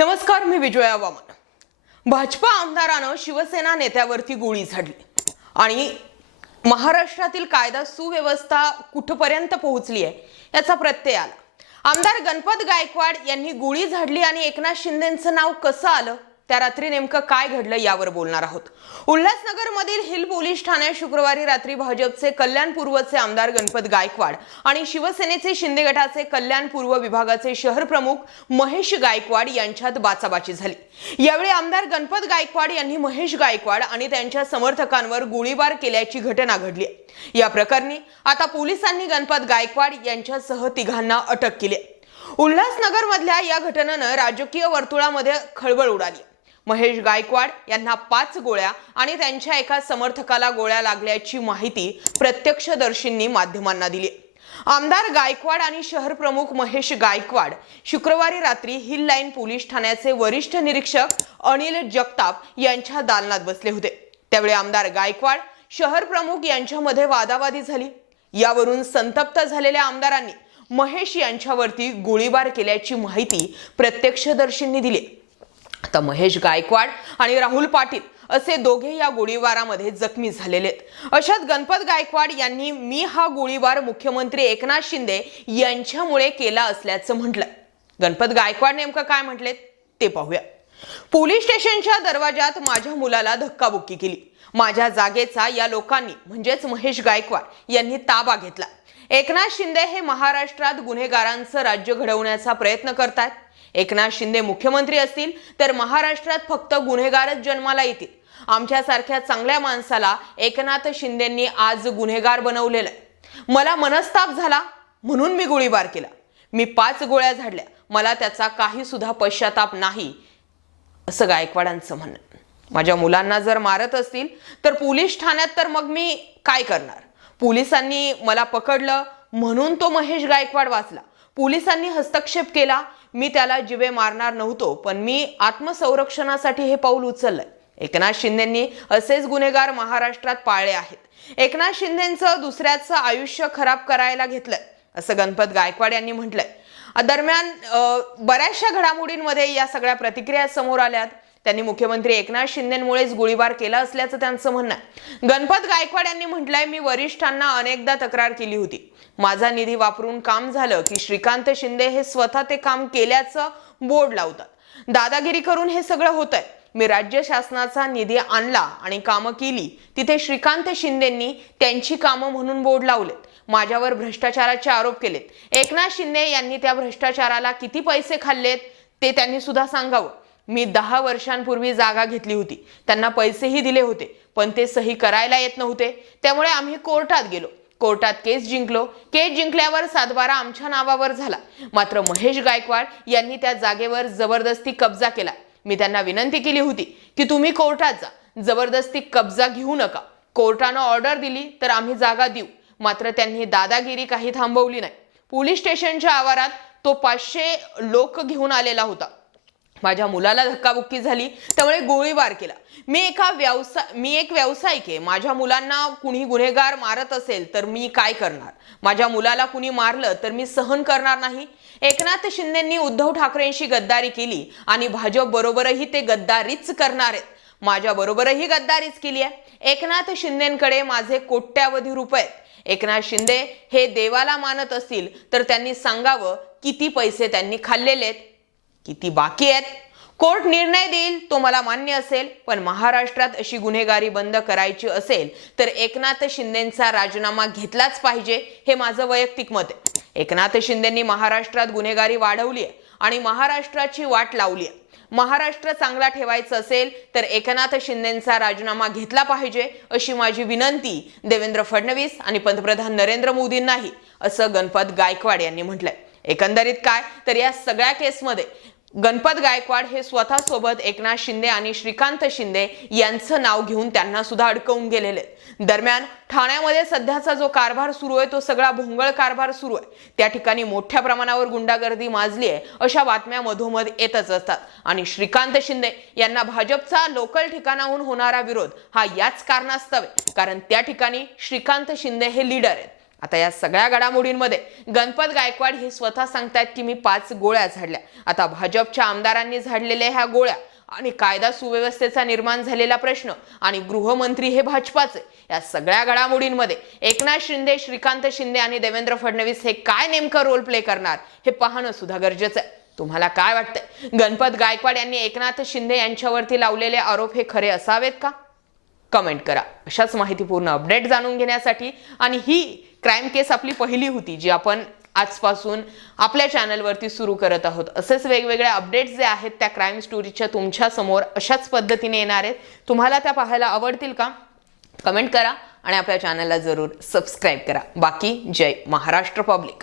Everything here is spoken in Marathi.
नमस्कार मी विजया वामन भाजपा आमदारानं शिवसेना नेत्यावरती गोळी झाडली. आणि महाराष्ट्रातील कायदा सुव्यवस्था कुठपर्यंत पोहोचली आहे याचा प्रत्यय आला. आमदार गणपत गायकवाड यांनी गोळी झाडली आणि एकनाथ शिंदेचं नाव कसं आलं? त्या रात्री नेमकं काय घडलं यावर बोलणार आहोत. उल्हासनगर मधील हिल पोलीस ठाण्यात शुक्रवारी रात्री भाजपचे कल्याण पूर्वचे आमदार गणपत गायकवाड आणि शिवसेनेचे शिंदे गटाचे कल्याण पूर्व विभागाचे शहर प्रमुख महेश गायकवाड यांच्यात बाचाबाची झाली. यावेळी आमदार गणपत गायकवाड यांनी महेश गायकवाड आणि त्यांच्या समर्थकांवर गोळीबार केल्याची घटना घडली या प्रकरणी आता पोलिसांनी गणपत गायकवाड यांच्यासह तिघांना अटक केली उल्हासनगर मधल्या या घटनेनं राजकीय वर्तुळामध्ये खळबळ उडाली महेश गायकवाड यांना पाच गोळ्या आणि त्यांच्या एका समर्थकाला गोळ्या लागल्याची माहिती प्रत्यक्षदर्शींनी माध्यमांना दिली. आमदार गायकवाड आणि शहर प्रमुख महेश गायकवाड शुक्रवारी रात्री हिल लाईन पोलीस ठाण्याचे वरिष्ठ निरीक्षक अनिल जगताप यांच्या दालनात बसले होते. त्यावेळी आमदार गायकवाड शहर प्रमुख यांच्यामध्ये वादावादी झाली. यावरून संतप्त झालेल्या आमदारांनी महेश यांच्यावरती गोळीबार केल्याची माहिती प्रत्यक्षदर्शींनी दिली. तर महेश गायकवाड आणि राहुल पाटील असे दोघे या गोळीबारामध्ये जखमी झालेले आहेत अशात गणपत गायकवाड यांनी मी हा गोळीबार मुख्यमंत्री एकनाथ शिंदे यांच्यामुळे केला असल्याचं म्हटलं गणपत गायकवाड नेमकं काय म्हटले ते पाहूया. पोलीस स्टेशनच्या दरवाजात माझ्या मुलाला धक्काबुक्की केली. माझ्या जागेचा या लोकांनी म्हणजेच महेश गायकवाड यांनी ताबा घेतला. एकनाथ शिंदे हे महाराष्ट्रात गुन्हेगारांचं राज्य घडवण्याचा प्रयत्न करतायत. एकनाथ शिंदे मुख्यमंत्री असतील तर महाराष्ट्रात फक्त गुन्हेगारच जन्माला येतील. आमच्यासारख्या चांगल्या माणसाला एकनाथ शिंदेंनी आज गुन्हेगार बनवलेलं आहे. मला मनस्ताप झाला म्हणून मी गोळीबार केला. मी पाच गोळ्या झाडल्या. मला त्याचा काही सुद्धा पश्चाताप नाही असं गायकवाडांचं म्हणणं. माझ्या मुलांना जर मारत असतील तर पोलीस ठाण्यात तर मग मी काय करणार? पोलिसांनी मला पकडलं म्हणून तो महेश गायकवाड वाचला. पोलिसांनी हस्तक्षेप केला मी त्याला जिवे मारणार नव्हतो पण मी आत्मसंरक्षणासाठी हे पाऊल उचललंय. एकनाथ शिंदेंनी असेच गुन्हेगार महाराष्ट्रात पाळले आहेत. एकनाथ शिंदेचं दुसऱ्याचं आयुष्य खराब करायला घेतलंय असं गणपत गायकवाड यांनी म्हटलंय. दरम्यान बऱ्याचशा घडामोडींमध्ये या सगळ्या प्रतिक्रिया समोर आल्यात. त्यांनी मुख्यमंत्री एकनाथ शिंदेमुळेच गोळीबार केला असल्याचं त्यांचं म्हणणं आहे. गणपत गायकवाड यांनी म्हटलंय मी वरिष्ठांना अनेकदा तक्रार केली होती. माझा निधी वापरून काम झालं की श्रीकांत शिंदे हे स्वतः ते काम केल्याचं बोर्ड लावतात. दादागिरी करून हे सगळं होत आहे मी राज्य शासनाचा निधी आणला आणि कामं केली. तिथे श्रीकांत शिंदेंनी त्यांची कामं म्हणून बोर्ड लावलेत. माझ्यावर भ्रष्टाचाराचे आरोप केलेत. एकनाथ शिंदे यांनी त्या भ्रष्टाचाराला किती पैसे खाल्लेत ते त्यांनी सुद्धा सांगावं. मी दहा वर्षांपूर्वी जागा घेतली होती. त्यांना पैसेही दिले होते पण ते सही करायला येत नव्हते. त्यामुळे आम्ही कोर्टात गेलो. कोर्टात केस जिंकलो. केस जिंकल्यावर सातबारा आमच्या नावावर झाला. मात्र महेश गायकवाड यांनी त्या जागेवर जबरदस्ती कब्जा केला. मी त्यांना विनंती केली होती की तुम्ही कोर्टात जा. जबरदस्ती कब्जा घेऊ नका. कोर्टानं ऑर्डर दिली तर आम्ही जागा देऊ. मात्र त्यांनी दादागिरी काही थांबवली नाही. पोलीस स्टेशनच्या आवारात तो पाचशे लोक घेऊन आलेला होता. माझ्या मुलाला धक्काबुक्की झाली त्यामुळे गोळीबार केला. मी एका व्यवसाय मी एक व्यावसायिक आहे. माझ्या मुलांना कुणी गुन्हेगार मारत असेल तर मी काय करणार? माझ्या मुलाला कुणी मारलं तर मी सहन करणार नाही? एकनाथ शिंदेंनी उद्धव ठाकरेंशी गद्दारी केली आणि भाजप बरोबरही ते गद्दारीच करणार आहेत. माझ्या बरोबरही गद्दारीच केली आहे. एकनाथ शिंदेकडे माझे कोट्यावधी रुपये एकनाथ शिंदे हे देवाला मानत असतील तर त्यांनी सांगावं किती पैसे त्यांनी खाल्लेले आहेत. किती बाकी आहेत? कोर्ट निर्णय देईल तो मला मान्य असेल पण महाराष्ट्रात अशी गुन्हेगारी बंद करायची असेल तर एकनाथ शिंदेचा राजीनामा घेतलाच पाहिजे हे माझं वैयक्तिक मत आहे. एकनाथ शिंदेंनी महाराष्ट्रात गुन्हेगारी वाढवली आहे आणि महाराष्ट्राची वाट लावली आहे. महाराष्ट्र चांगला ठेवायचं असेल तर एकनाथ शिंदेचा राजीनामा घेतला पाहिजे अशी माझी विनंती देवेंद्र फडणवीस आणि पंतप्रधान नरेंद्र मोदींनाही असं गणपत गायकवाड यांनी म्हटलंय. एकंदरीत काय? तर या सगळ्या केसमध्ये गणपत गायकवाड हे स्वतः सोबत एकनाथ शिंदे आणि श्रीकांत शिंदे यांचं नाव घेऊन त्यांना सुद्धा अडकवून गेलेले. दरम्यान ठाण्यामध्ये सध्याचा जो कारभार सुरू आहे तो सगळा भोंगळ कारभार सुरू आहे. त्या ठिकाणी मोठ्या प्रमाणावर गुंडागर्दी माजली आहे अशा बातम्या मधोमध येतच असतात. आणि श्रीकांत शिंदे यांना भाजपचा लोकल ठिकाणाहून होणारा विरोध हा याच कारणास्तव आहे. कारण त्या ठिकाणी श्रीकांत शिंदे हे लीडर आहेत. आता या सगळ्या घडामोडींमध्ये गणपत गायकवाड हे स्वतः सांगतायत की मी पाच गोळ्या झाडल्या. आता भाजपच्या आमदारांनी झाडलेल्या ह्या गोळ्या आणि कायदा सुव्यवस्थेचा निर्माण झालेला प्रश्न आणि गृहमंत्री हे भाजपाचे. या सगळ्या घडामोडींमध्ये एकनाथ शिंदे श्रीकांत शिंदे आणि देवेंद्र फडणवीस हे काय नेमकं रोल प्ले करणार हे पाहणं सुद्धा गरजेचं आहे. तुम्हाला काय वाटतंय? गणपत गायकवाड यांनी एकनाथ शिंदे यांच्यावरती लावलेले आरोप हे खरे असावेत का? कमेंट करा. अशाच माहितीपूर्ण अपडेट जाणून घेण्यासाठी आणि ही क्राईम केस आपली पहिली होती जी आपण आजपासून आपल्या चॅनलवरती सुरू करत आहोत. असेच वेगवेगळे अपडेट्स जे आहेत त्या क्राईम स्टोरीच्या तुमच्यासमोर अशाच पद्धतीने येणार आहेत. तुम्हाला त्या पाहायला आवडतील का? कमेंट करा आणि आपल्या चॅनलला जरूर सबस्क्राईब करा. बाकी जय महाराष्ट्र पब्लिक.